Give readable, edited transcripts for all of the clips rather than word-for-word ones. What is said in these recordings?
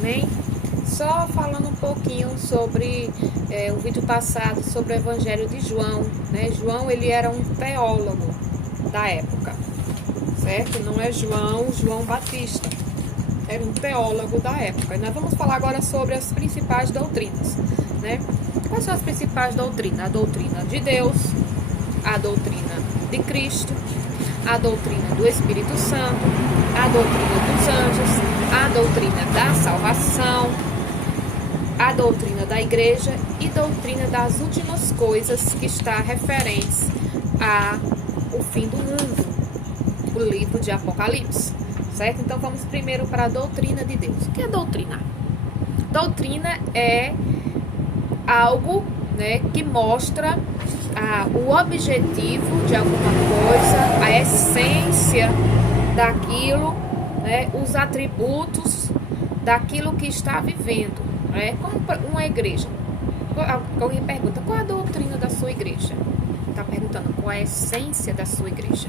Amém? Só falando um pouquinho sobre o vídeo passado, sobre o Evangelho de João, né? João, ele era um teólogo da época, certo? Não é João Batista. Era um teólogo da época. E nós vamos falar agora sobre as principais doutrinas, né? Quais são as principais doutrinas? A doutrina de Deus, a doutrina de Cristo, a doutrina do Espírito Santo, a doutrina dos anjos, a doutrina da salvação, a doutrina da igreja e doutrina das últimas coisas, que está referente ao fim do mundo, o livro de Apocalipse, certo? Então vamos primeiro para a doutrina de Deus. O que é doutrina? Doutrina é algo, né, que mostra o objetivo de alguma coisa, a essência daquilo, né, os atributos daquilo que está vivendo, né? Como uma igreja. Alguém pergunta, qual é a doutrina da sua igreja? Está perguntando qual é a essência da sua igreja.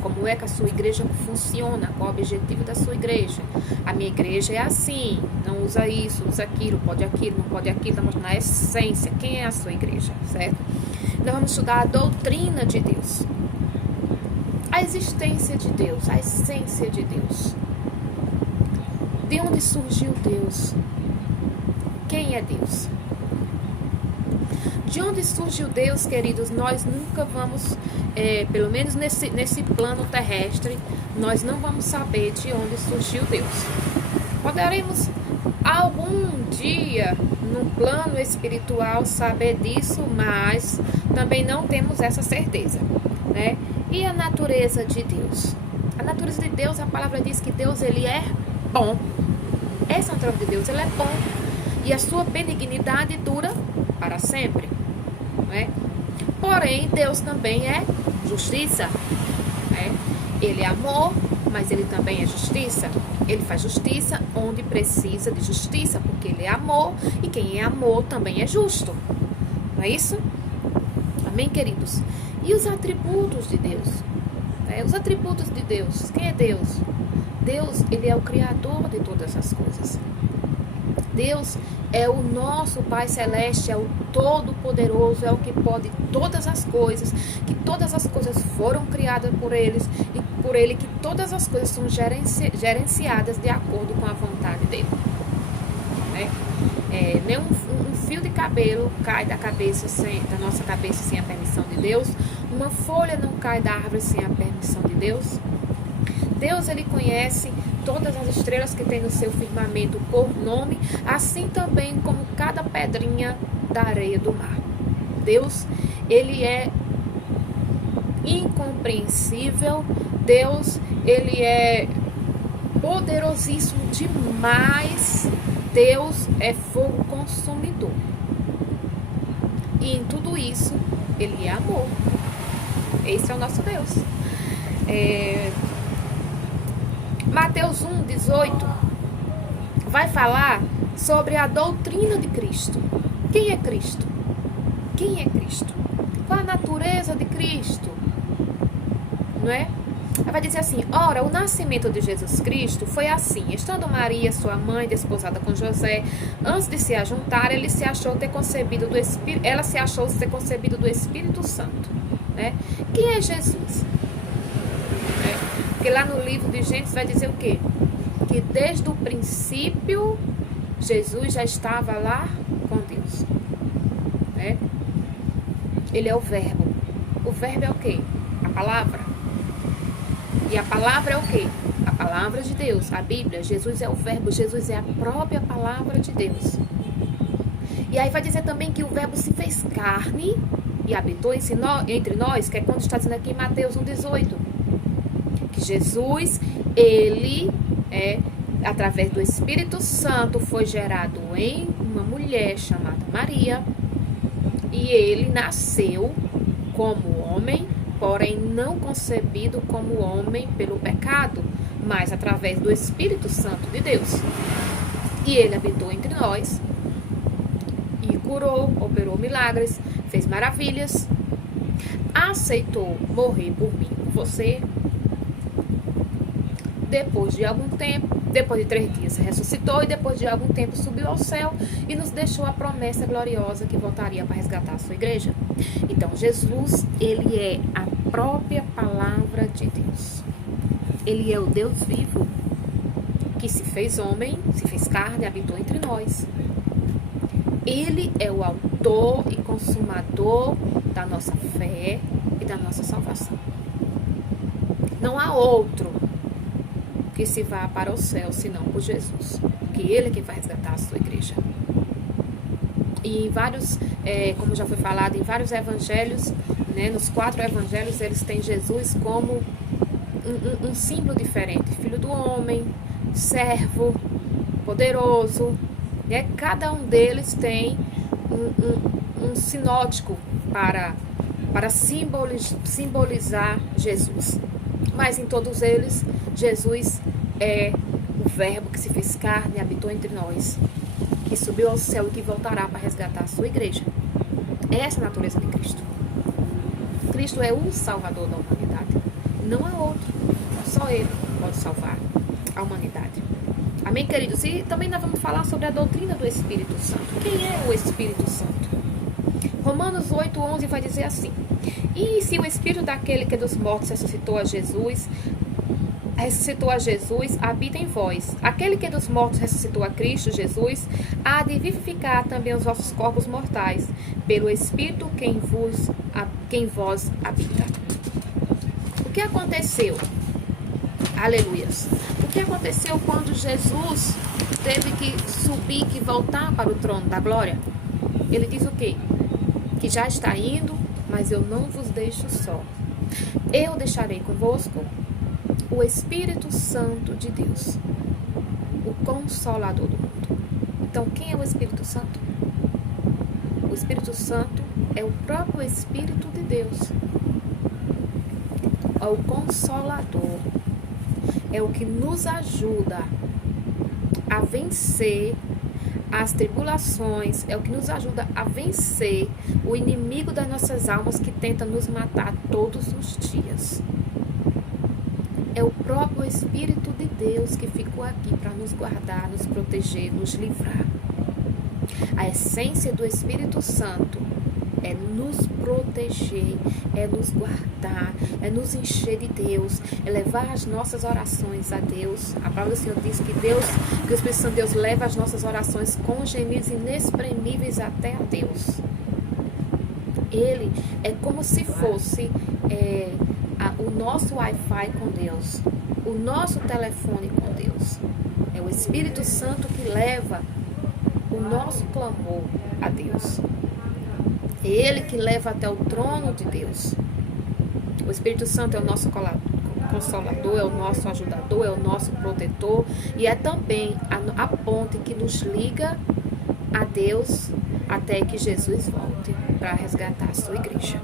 Como é que a sua igreja funciona? Qual é o objetivo da sua igreja? A minha igreja é assim, não usa isso, usa aquilo, pode aquilo, não pode aquilo. Está mostrando a essência, quem é a sua igreja, certo? Então vamos estudar a doutrina de Deus. A existência de Deus, a essência de Deus. De onde surgiu Deus? Quem é Deus? De onde surgiu Deus, queridos? Nós nunca vamos, pelo menos nesse plano terrestre, nós não vamos saber de onde surgiu Deus. Poderemos algum dia, no plano espiritual, saber disso, mas também não temos essa certeza, né? E a natureza de Deus? A natureza de Deus, a palavra diz que Deus, ele é bom. Essa é a natureza de Deus, ele é bom. E a sua benignidade dura para sempre, não é? Porém, Deus também é justiça, né? Ele é amor, mas ele também é justiça. Ele faz justiça onde precisa de justiça, porque ele é amor, e quem é amor também é justo. Não é isso? Amém, queridos? E os atributos de Deus? Os atributos de Deus. Quem é Deus? Deus, ele é o Criador de todas as coisas. Deus é o nosso Pai Celeste, é o Todo-Poderoso, é o que pode todas as coisas, que todas as coisas foram criadas por eles e por ele, que todas as coisas são gerenciadas de acordo com a vontade dele. Né? Nem um fio de cabelo cai da nossa cabeça sem a permissão de Deus, uma folha não cai da árvore sem a permissão de Deus. Deus, ele conhece todas as estrelas que tem no seu firmamento por nome, assim também como cada pedrinha da areia do mar. Deus, ele é incompreensível. Deus, ele é poderosíssimo demais. Deus é fogo consumidor. E em tudo isso, ele é amor. Esse é o nosso Deus. Mateus 1:18 vai falar sobre a doutrina de Cristo. Quem é Cristo? Quem é Cristo? Qual a natureza de Cristo? Não é? Ela vai dizer assim: ora, o nascimento de Jesus Cristo foi assim: estando Maria, sua mãe, desposada com José, antes de se ajuntar, ela se achou ter concebido do Espírito Santo. Né? Quem é Jesus? Porque lá no livro de Gênesis vai dizer o quê? Que desde o princípio, Jesus já estava lá com Deus. Né? Ele é o verbo. O verbo é o quê? A palavra. E a palavra é o quê? A palavra de Deus. A Bíblia. Jesus é o verbo. Jesus é a própria palavra de Deus. E aí vai dizer também que o verbo se fez carne e habitou entre nós, que é quando está dizendo aqui em Mateus 1:18. Que Jesus, ele através do Espírito Santo, foi gerado em uma mulher chamada Maria, e ele nasceu como homem, porém não concebido como homem pelo pecado, mas através do Espírito Santo de Deus. E ele habitou entre nós e curou, operou milagres, fez maravilhas, aceitou morrer por mim, por você. Depois de algum tempo, Depois de 3 dias ressuscitou e depois de algum tempo subiu ao céu e nos deixou a promessa gloriosa que voltaria para resgatar a sua igreja. Então Jesus, ele é a própria palavra de Deus. Ele é o Deus vivo que se fez homem, se fez carne e habitou entre nós. Ele é o autor e consumador da nossa fé e da nossa salvação. Não há outro que se vá para o céu senão por Jesus, porque Ele é quem vai resgatar a sua igreja. E em vários, como já foi falado, em vários evangelhos, né, nos 4 evangelhos, eles têm Jesus como um símbolo diferente: filho do homem, servo, poderoso, né? Cada um deles tem um sinótico para simbolizar Jesus. Mas em todos eles, Jesus é o verbo que se fez carne e habitou entre nós, que subiu ao céu e que voltará para resgatar a sua igreja. Essa é a natureza de Cristo. Cristo é o Salvador da humanidade. Não há outro. Só Ele pode salvar a humanidade. Amém, queridos? E também nós vamos falar sobre a doutrina do Espírito Santo. Quem é o Espírito Santo? Romanos 8:11 vai dizer assim: e se o Espírito daquele que dos mortos ressuscitou a Jesus, habita em vós. Aquele que dos mortos ressuscitou a Cristo Jesus, há de vivificar também os vossos corpos mortais, pelo Espírito que em vós habita. O que aconteceu? Aleluias. O que aconteceu quando Jesus teve que subir, que voltar para o trono da glória? Ele diz o quê? Que já está indo, mas eu não vos deixo só. Eu deixarei convosco o Espírito Santo de Deus, o Consolador do mundo. Então, quem é o Espírito Santo? O Espírito Santo é o próprio Espírito de Deus. É o Consolador. É o que nos ajuda a vencer as tribulações, é o que nos ajuda a vencer o inimigo das nossas almas que tenta nos matar todos os dias. É o próprio Espírito de Deus que ficou aqui para nos guardar, nos proteger, nos livrar. A essência do Espírito Santo é nos proteger, é nos guardar, é nos encher de Deus, é levar as nossas orações a Deus. A palavra do Senhor diz que o Espírito Santo de Deus leva as nossas orações com gemidos inexprimíveis até a Deus. Ele é como se fosse o nosso Wi-Fi com Deus, o nosso telefone com Deus. É o Espírito Santo que leva o nosso clamor a Deus. É Ele que leva até o trono de Deus. O Espírito Santo é o nosso consolador, é o nosso ajudador, é o nosso protetor e é também a ponte que nos liga a Deus até que Jesus volte para resgatar a sua igreja.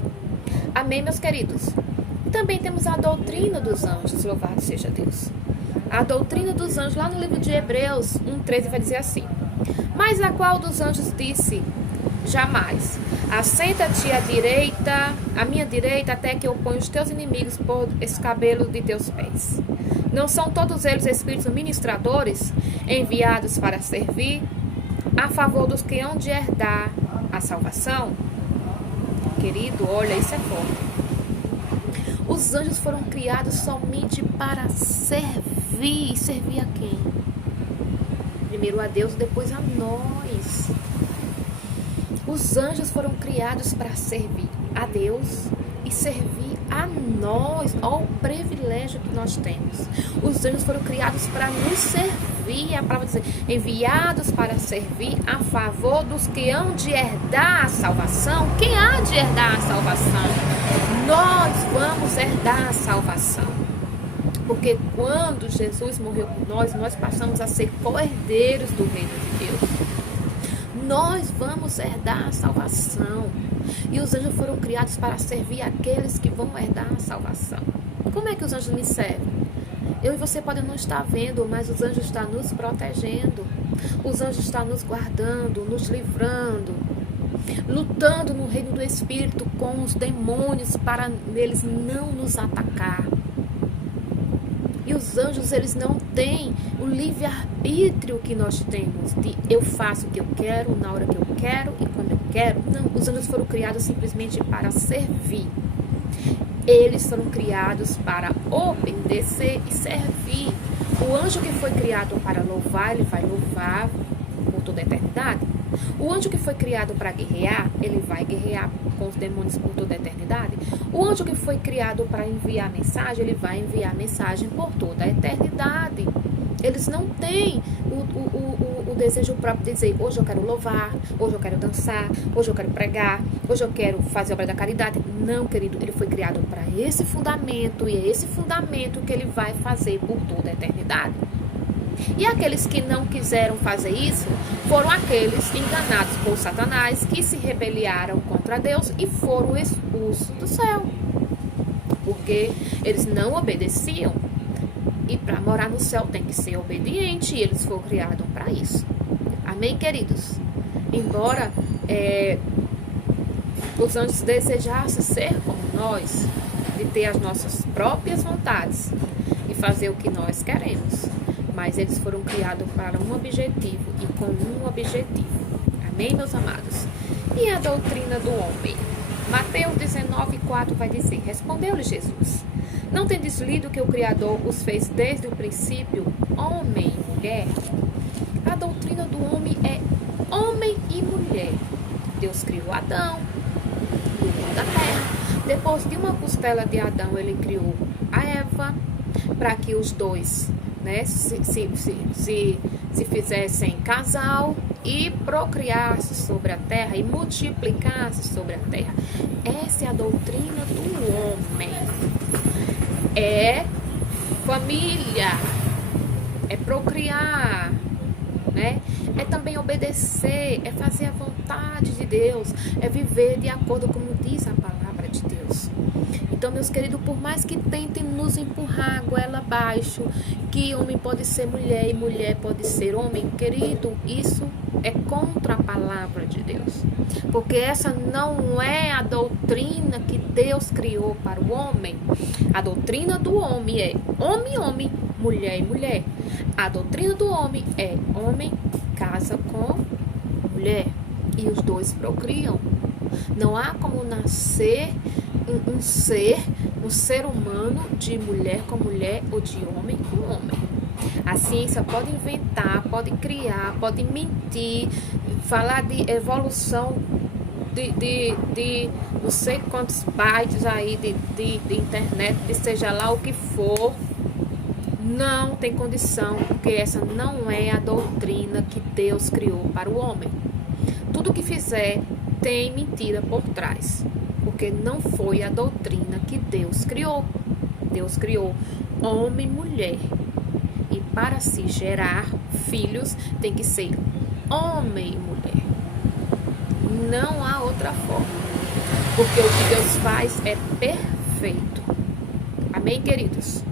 Amém, meus queridos? Também temos a doutrina dos anjos, louvado seja Deus. A doutrina dos anjos, lá no livro de Hebreus 1:13 vai dizer assim: mas a qual dos anjos disse? Jamais. Assenta-te à minha direita, até que eu ponha os teus inimigos por escabelo de teus pés. Não são todos eles espíritos ministradores, enviados para servir a favor dos que hão de herdar a salvação? Querido, olha, isso é forte. Os anjos foram criados somente para servir. Servir a quem? Primeiro a Deus, depois a nós. Os anjos foram criados para servir a Deus e servir a nós. Olha o privilégio que nós temos. Os anjos foram criados para nos servir. A palavra diz, enviados para servir a favor dos que hão de herdar a salvação. Quem há de herdar a salvação? Nós vamos herdar a salvação. Porque quando Jesus morreu por nós, nós passamos a ser co-herdeiros do reino de Deus. Nós vamos herdar a salvação. E os anjos foram criados para servir aqueles que vão herdar a salvação. Como é que os anjos me servem? Eu e você podem não estar vendo, mas os anjos estão nos protegendo. Os anjos estão nos guardando, nos livrando, lutando no reino do Espírito com os demônios para eles não nos atacar. E os anjos, eles não têm o livre-arbítrio que nós temos, de eu faço o que eu quero, na hora que eu quero e quando eu quero. Não, os anjos foram criados simplesmente para servir. Eles foram criados para obedecer e servir. O anjo que foi criado para louvar, ele vai louvar por toda a eternidade. O anjo que foi criado para guerrear, ele vai guerrear com os demônios por toda a eternidade. O anjo que foi criado para enviar mensagem, ele vai enviar mensagem por toda a eternidade. Eles não têm o desejo próprio de dizer, hoje eu quero louvar, hoje eu quero dançar, hoje eu quero pregar, hoje eu quero fazer obra da caridade. Não, querido, ele foi criado para esse fundamento, e é esse fundamento que ele vai fazer por toda a eternidade. E aqueles que não quiseram fazer isso foram aqueles enganados por Satanás, que se rebelaram contra Deus e foram expulsos do céu, porque eles não obedeciam. E para morar no céu tem que ser obediente, e eles foram criados para isso. Amém, queridos? Embora os anjos desejassem ser como nós, de ter as nossas próprias vontades e fazer o que nós queremos, mas eles foram criados para um objetivo e com um objetivo. Amém, meus amados? E a doutrina do homem? Mateus 19:4 vai dizer, respondeu-lhe Jesus, não tendes lido que o Criador os fez desde o princípio, homem e mulher? A doutrina do homem é homem e mulher. Deus criou Adão, do mundo da terra. Depois de uma costela de Adão, ele criou a Eva, para que os dois, né, se fizessem casal e procriassem sobre a terra e multiplicassem sobre a terra. Essa é a doutrina do homem. É família, é procriar, né? É também obedecer, é fazer a vontade de Deus, é viver de acordo com como diz a palavra de Deus. Então, meus queridos, por mais que tentem nos empurrar goela abaixo, que homem pode ser mulher e mulher pode ser homem, querido, isso é contra a palavra de Deus. Porque essa não é a doutrina que Deus criou para o homem. A doutrina do homem é homem, homem, mulher e mulher. A doutrina do homem é homem casa com mulher e os dois procriam. Não há como nascer um ser humano de mulher com mulher ou de homem com homem. A ciência pode inventar, pode criar, pode mentir, falar de evolução de não sei quantos bytes aí de internet, de seja lá o que for. Não tem condição, porque essa não é a doutrina que Deus criou para o homem. Tudo que fizer tem mentira por trás, porque não foi a doutrina que Deus criou. Deus criou homem e mulher, e para se gerar filhos tem que ser homem e mulher. Não há outra forma, porque o que Deus faz é perfeito. Amém, queridos?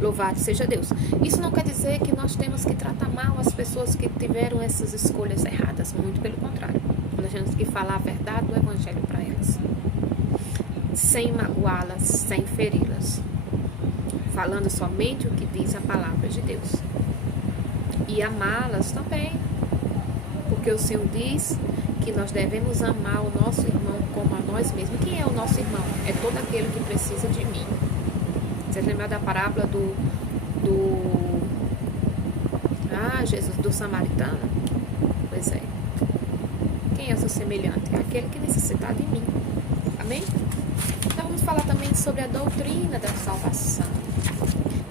Louvado seja Deus. Isso não quer dizer que nós temos que tratar mal as pessoas que tiveram essas escolhas erradas. Muito pelo contrário. Nós temos que falar a verdade do Evangelho para elas, sem magoá-las, sem feri-las, falando somente o que diz a palavra de Deus. E amá-las também, porque o Senhor diz que nós devemos amar o nosso irmão como a nós mesmos. Quem é o nosso irmão? É todo aquele que precisa de mim. Você lembra da parábola Jesus, do samaritano? Pois é. Quem é o seu semelhante? É aquele que necessita de mim. Amém? Então vamos falar também sobre a doutrina da salvação,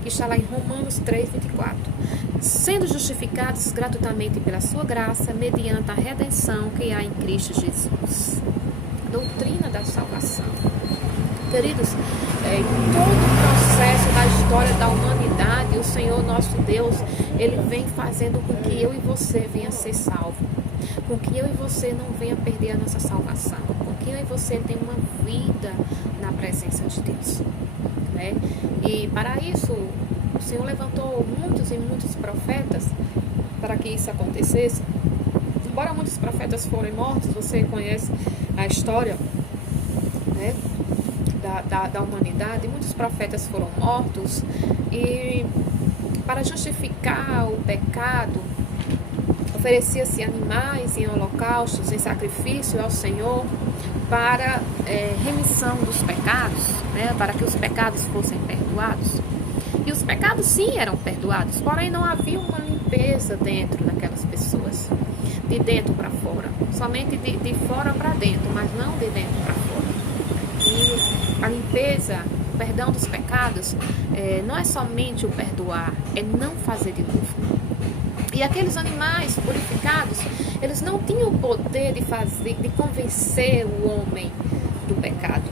que está lá em Romanos 3:24. Sendo justificados gratuitamente pela sua graça, mediante a redenção que há em Cristo Jesus. Doutrina da salvação. Queridos, em todo o processo da história da humanidade, o Senhor nosso Deus, Ele vem fazendo com que eu e você venha ser salvo, com que eu e você não venha perder a nossa salvação, com que eu e você tenha uma vida na presença de Deus, né? E para isso, o Senhor levantou muitos e muitos profetas para que isso acontecesse. Embora muitos profetas foram mortos, você conhece a história, né, da humanidade, muitos profetas foram mortos, e para justificar o pecado, oferecia-se animais em holocaustos, em sacrifício ao Senhor, para remissão dos pecados, né, para que os pecados fossem perdoados. E os pecados sim eram perdoados, porém não havia uma limpeza dentro daquelas pessoas, de dentro para fora, somente de fora para dentro, mas não de dentro para fora. E a limpeza, o perdão dos pecados, não é somente o perdoar, é não fazer de novo. E aqueles animais purificados, eles não tinham o poder de convencer o homem do pecado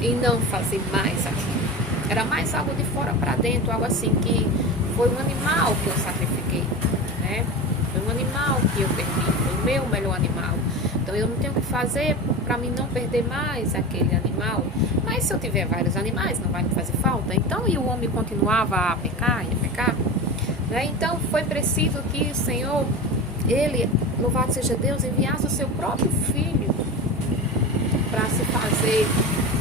e não fazer mais aquilo. Era mais algo de fora para dentro, algo assim, que foi um animal que eu sacrifiquei, né? Foi um animal que eu perdi, foi o meu melhor animal. Então eu não tenho o que fazer para mim não perder mais aquele animal. Mas se eu tiver vários animais, não vai me fazer falta. Então, e o homem continuava a pecar e a pecar. Né? Então foi preciso que o Senhor, Ele, louvado seja Deus, enviasse o seu próprio Filho para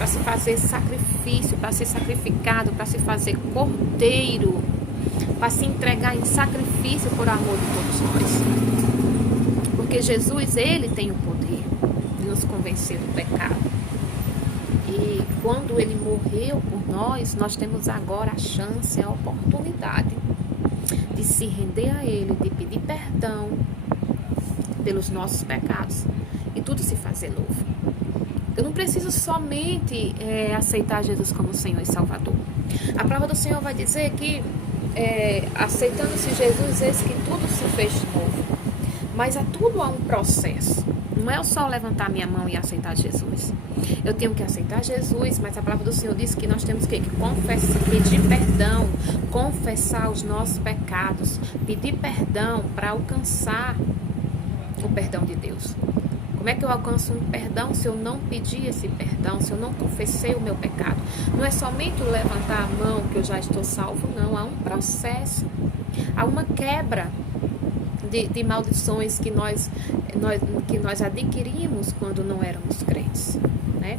se fazer sacrifício, para ser sacrificado, para se fazer cordeiro, para se entregar em sacrifício por amor de todos nós. Porque Jesus, Ele tem o poder de nos convencer do pecado. E quando Ele morreu por nós, nós temos agora a chance, a oportunidade de se render a Ele, de pedir perdão pelos nossos pecados e tudo se fazer novo. Eu não preciso somente aceitar Jesus como Senhor e Salvador. A palavra do Senhor vai dizer que aceitando-se Jesus, eis que tudo se fez novo. Mas tudo há um processo. Não é só levantar minha mão e aceitar Jesus. Eu tenho que aceitar Jesus, mas a palavra do Senhor diz que nós temos que confessar, pedir perdão, confessar os nossos pecados, pedir perdão para alcançar o perdão de Deus. Como é que eu alcanço um perdão se eu não pedir esse perdão, se eu não confessei o meu pecado? Não é somente levantar a mão que eu já estou salvo, não. Há um processo, há uma quebra de maldições que nós adquirimos quando não éramos crentes, né?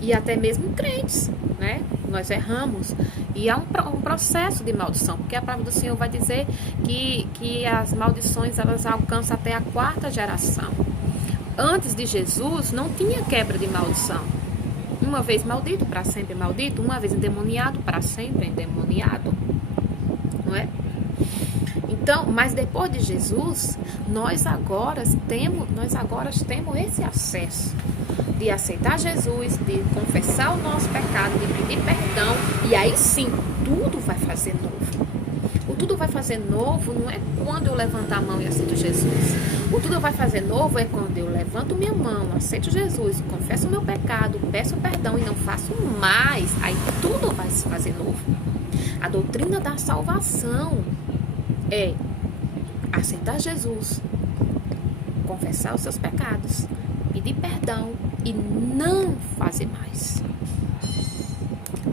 E até mesmo crentes, né? Nós erramos e há um processo de maldição, porque a palavra do Senhor vai dizer que as maldições elas alcançam até a 4ª geração. Antes de Jesus não tinha quebra de maldição. Uma vez maldito, para sempre maldito. Uma vez endemoniado, para sempre endemoniado. Não é? Então, mas depois de Jesus, nós agora temos esse acesso de aceitar Jesus, de confessar o nosso pecado, de pedir perdão, e aí sim, tudo vai fazer novo. O tudo vai fazer novo não é quando eu levantar a mão e aceito Jesus. O tudo vai fazer novo é quando eu levanto minha mão, aceito Jesus, confesso o meu pecado, peço perdão e não faço mais. Aí tudo vai se fazer novo. A doutrina da salvação é aceitar Jesus, confessar os seus pecados, pedir perdão e não fazer mais.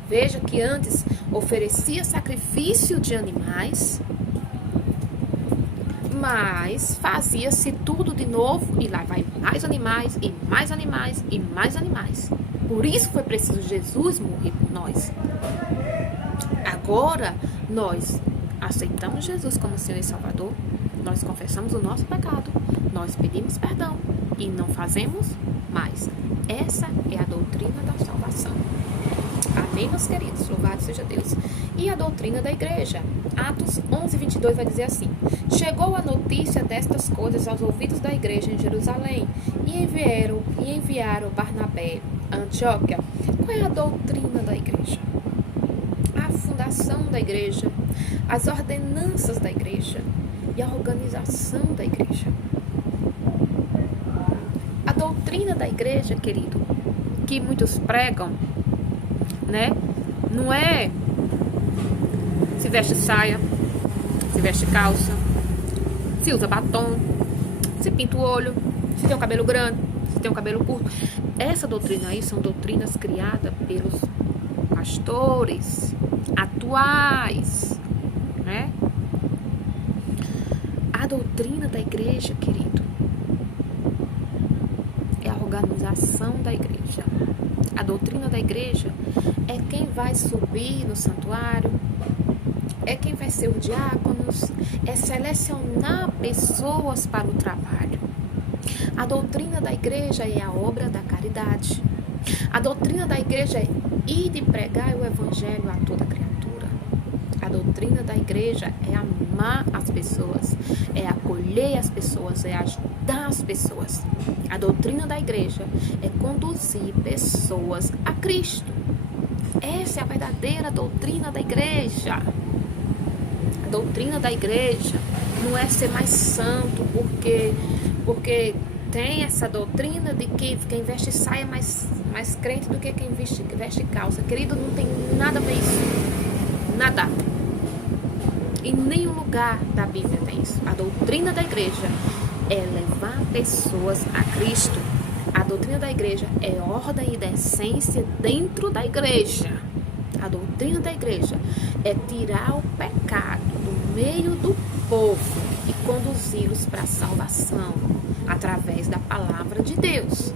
Veja que antes oferecia sacrifício de animais, mas fazia-se tudo de novo e lá vai mais animais e mais animais e mais animais. Por isso foi preciso Jesus morrer por nós. Agora nós aceitamos Jesus como Senhor e Salvador, nós confessamos o nosso pecado, nós pedimos perdão e não fazemos mais. Essa é a doutrina da salvação. Amém, meus queridos? Louvado seja Deus. E a doutrina da igreja. Atos 11:22 vai dizer assim: chegou a notícia destas coisas aos ouvidos da igreja em Jerusalém e enviaram Barnabé a Antioquia. Qual é a doutrina da igreja? A fundação da igreja, as ordenanças da igreja e a organização da igreja. A doutrina da igreja, querido, que muitos pregam, né? Não é se veste saia, se veste calça, se usa batom, se pinta o olho, se tem o cabelo grande, se tem o cabelo curto. Essa doutrina aí são doutrinas criadas pelos pastores atuais, né? A doutrina da igreja, querido, é a organização da igreja, A doutrina da igreja é quem vai subir no santuário, é quem vai ser os diáconos, é selecionar pessoas para o trabalho. A doutrina da igreja é a obra da caridade. A doutrina da igreja é ir e pregar o evangelho a toda criatura. A doutrina da igreja é amar as pessoas, é acolher as pessoas, é ajudar as pessoas. A doutrina da igreja é conduzir pessoas a Cristo. Essa é a verdadeira doutrina da igreja. A doutrina da igreja não é ser mais santo porque tem essa doutrina de que quem veste saia é mais crente do que quem veste calça. Querido, não tem nada a ver isso. Nada. Em nenhum lugar da Bíblia tem isso. A doutrina da igreja é levar pessoas a Cristo. A doutrina da igreja é ordem e decência dentro da igreja. A doutrina da igreja é tirar o pecado do meio do povo e conduzi-los para a salvação através da palavra de Deus.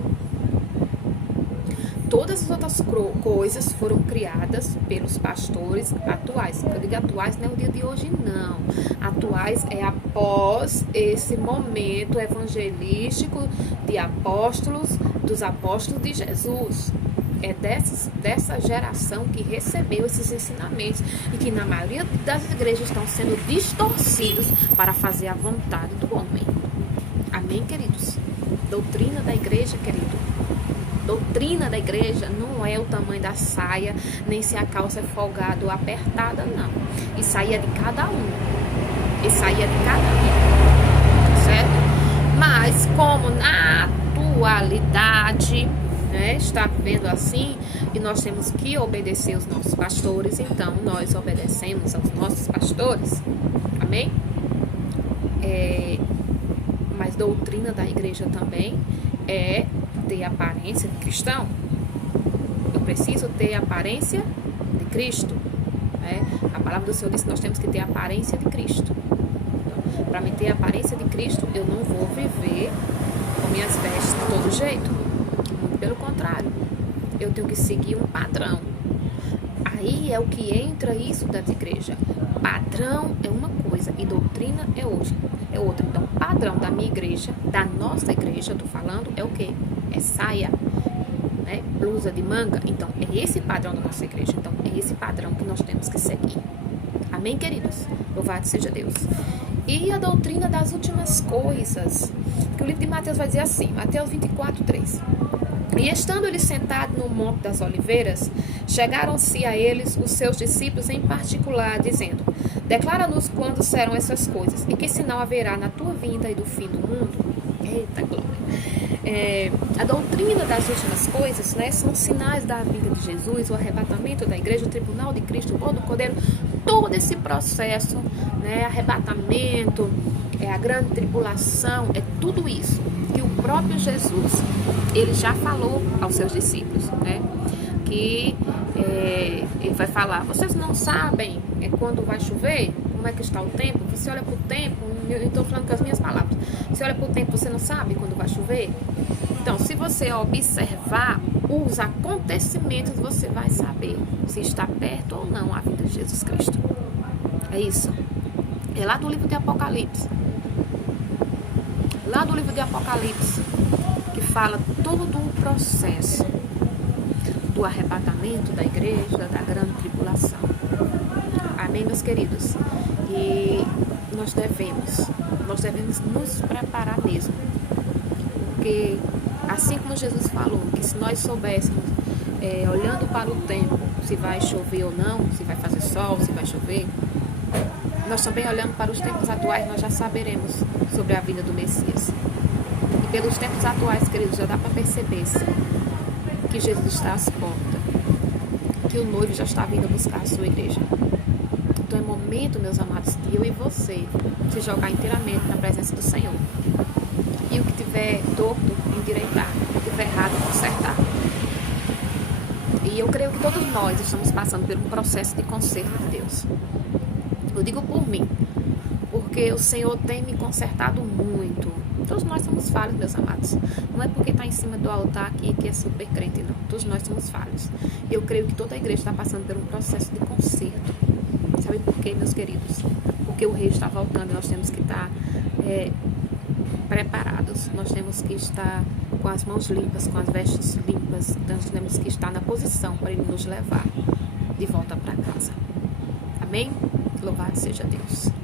Todas as outras coisas foram criadas pelos pastores atuais. Quando eu digo atuais, não é o dia de hoje, não. Atuais é após esse momento evangelístico de apóstolos, dos apóstolos de Jesus. É dessa geração que recebeu esses ensinamentos e que na maioria das igrejas estão sendo distorcidos para fazer a vontade do homem. Amém, queridos? Doutrina da igreja, querido. Doutrina da igreja não é o tamanho da saia, nem se a calça é folgada ou apertada, não. Isso aí é de cada um. Isso aí é de cada um. Certo? Mas como na atualidade, né, está vivendo assim, e nós temos que obedecer os nossos pastores, então nós obedecemos aos nossos pastores. Amém? Mas doutrina da igreja também é ter aparência de cristão. Eu preciso ter aparência de Cristo, né? A palavra do Senhor diz que nós temos que ter a aparência de Cristo. Então, para me ter a aparência de Cristo, eu não vou viver com minhas vestes de todo jeito. Muito pelo contrário, eu tenho que seguir um padrão. Aí é o que entra isso da igreja. Padrão é uma coisa e doutrina é outra. Então, padrão da minha igreja, da nossa igreja, tô falando, é o quê? É saia, né? Blusa de manga. Então, é esse padrão da nossa igreja. Então, é esse padrão que nós temos que seguir. Amém, queridos? Louvado seja Deus. E a doutrina das últimas coisas. Que o livro de Mateus vai dizer assim, Mateus 24, 3. E estando ele sentado no Monte das Oliveiras, chegaram-se a eles os seus discípulos em particular, dizendo: declara-nos quando serão essas coisas, e que sinal haverá na tua vinda e do fim do mundo? Eita glória! A doutrina das últimas coisas, né, são sinais da vinda de Jesus, o arrebatamento da igreja, o tribunal de Cristo, o bolo do Cordeiro, todo esse processo, né, arrebatamento, a grande tribulação, é tudo isso que o próprio Jesus, ele já falou aos seus discípulos, né, que ele vai falar, vocês não sabem quando vai chover, como é que está o tempo? Você olha para o tempo, eu estou falando com as minhas palavras, você olha para o tempo, você não sabe quando vai chover? Então, se você observar os acontecimentos, você vai saber se está perto ou não a vinda de Jesus Cristo. É isso. É lá do livro de Apocalipse. Lá do livro de Apocalipse, que fala todo o processo do arrebatamento da igreja, da grande tribulação. Amém, meus queridos? E nós devemos nos preparar mesmo. Porque, assim como Jesus falou, que se nós soubéssemos, olhando para o tempo, se vai chover ou não, se vai fazer sol, se vai chover, nós também olhando para os tempos atuais, nós já saberemos sobre a vida do Messias. E pelos tempos atuais, queridos, já dá para perceber sim, que Jesus está às portas, que o noivo já está vindo buscar a sua igreja. Então é momento, meus amados, de eu e você se jogar inteiramente na presença do Senhor. E o que tiver torto, endireitar. O que tiver errado, consertar. E eu creio que todos nós estamos passando por um processo de conserto de Deus. Eu digo por mim, porque porque o Senhor tem me consertado muito. Todos nós somos falhos, meus amados. Não é porque está em cima do altar aqui que é super crente, não. Todos nós somos falhos. E eu creio que toda a igreja está passando por um processo de conserto. Sabe por quê, meus queridos? Porque o rei está voltando e nós temos que estar preparados. Nós temos que estar com as mãos limpas, com as vestes limpas. Então, nós temos que estar na posição para Ele nos levar de volta para casa. Amém? Louvado seja Deus.